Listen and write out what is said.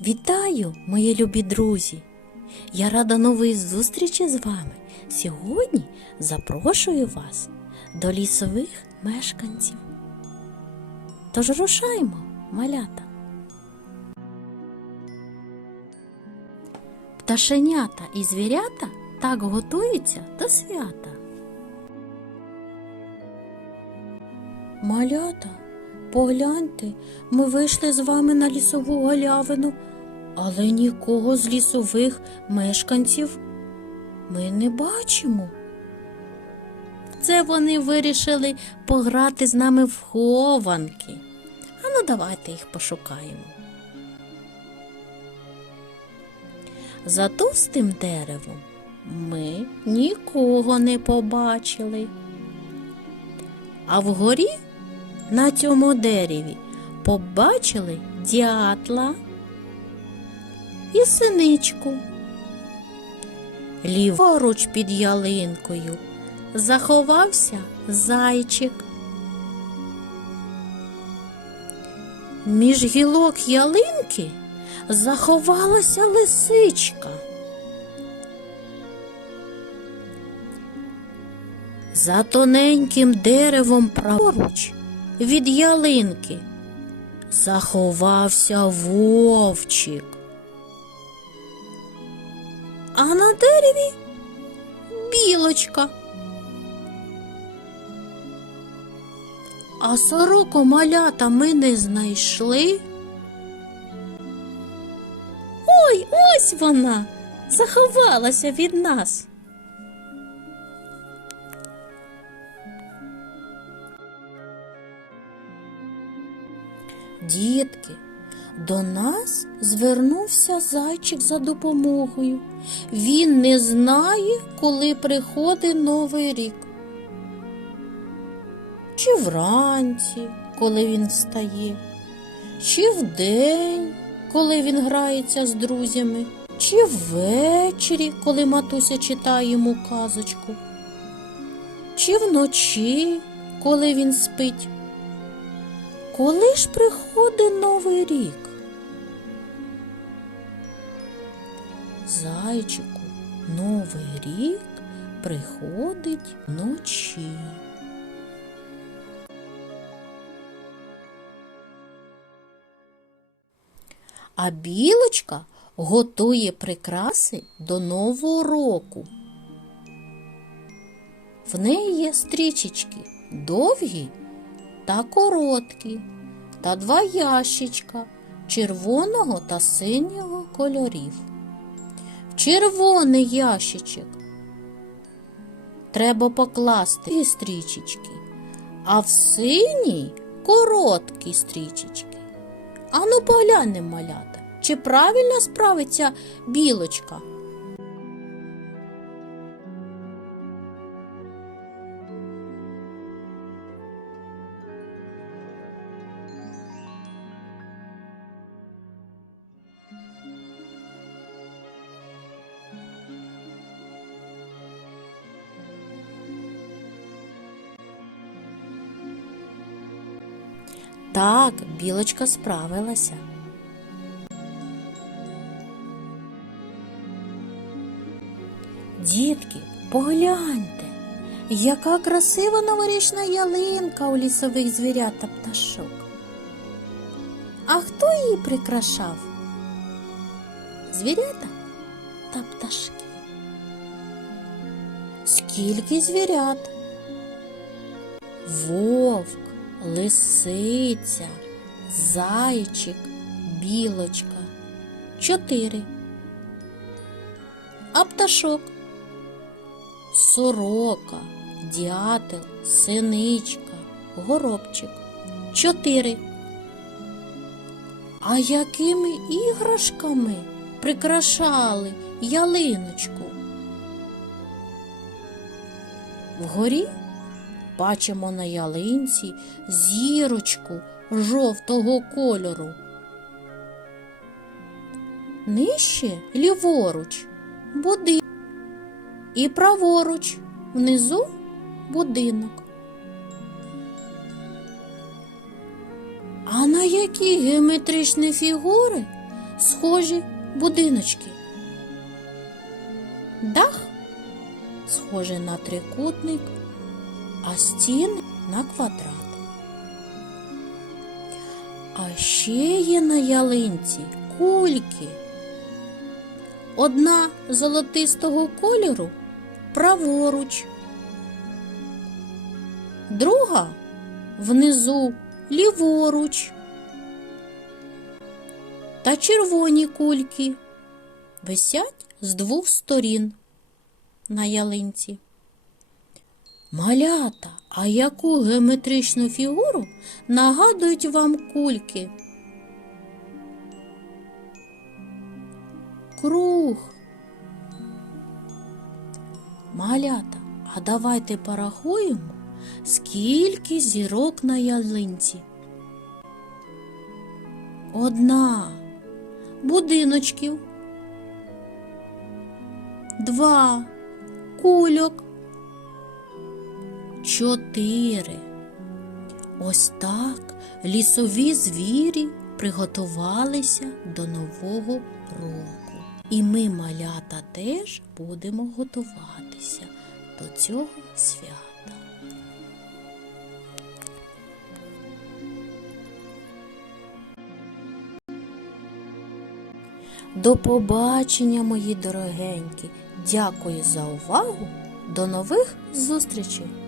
Вітаю, мої любі друзі! Я рада нової зустрічі з вами. Сьогодні запрошую вас до лісових мешканців. Тож рушаймо, малята. Пташенята і звірята так готуються до свята. Малята, погляньте, ми вийшли з вами на лісову галявину, але нікого з лісових мешканців ми не бачимо. Це вони вирішили пограти з нами в хованки. Ану, давайте їх пошукаємо. За товстим деревом ми нікого не побачили. А вгорі на цьому дереві побачили дятла і синичку. Ліворуч під ялинкою заховався зайчик. Між гілок ялинки заховалася лисичка. За тоненьким деревом праворуч від ялинки заховався вовчик. А на дереві білочка. А сороку малята ми не знайшли. Ой, ось вона заховалася від нас. Дітки, до нас звернувся зайчик за допомогою. Він не знає, коли приходить Новий рік. Чи вранці, коли він встає, чи вдень, коли він грається з друзями, чи ввечері, коли матуся читає йому казочку, чи вночі, коли він спить. Коли ж приходить Новий рік? Зайчику, Новий рік приходить вночі. А білочка готує прикраси до Нового року. В неї є стрічечки довгі та короткі, та два ящичка червоного та синього кольорів. В червоний ящичок треба покласти і стрічечки, а в синій короткі стрічечки. Ану поглянемо малята, чи правильно справиться білочка. Так, білочка справилася. Дітки, погляньте, яка красива новорічна ялинка у лісових звірят та пташок. А хто її прикрашав? Звірята та пташки. Скільки звірят? Вовк, лисиця, зайчик, білочка. Чотири. А пташок? Сорока, дятел, синичка, горобчик. Чотири. А якими іграшками прикрашали ялиночку? Вгорі бачимо на ялинці зірочку жовтого кольору. Нижче ліворуч будинок і праворуч внизу будинок. А на які геометричні фігури схожі будиночки. Дах схожий на трикутник, а стіни на квадрат. А ще є на ялинці кульки. Одна золотистого кольору праворуч, друга внизу ліворуч. Та червоні кульки висять з двох сторін на ялинці. Малята, а яку геометричну фігуру нагадують вам кульки? Круг. Малята, а давайте порахуємо, скільки зірок на ялинці. Одна. Будиночків. Два. Кульок. Чотири. Ось так лісові звірі приготувалися до Нового року. І ми, малята, теж будемо готуватися до цього свята. До побачення, мої дорогенькі. Дякую за увагу. До нових зустрічей!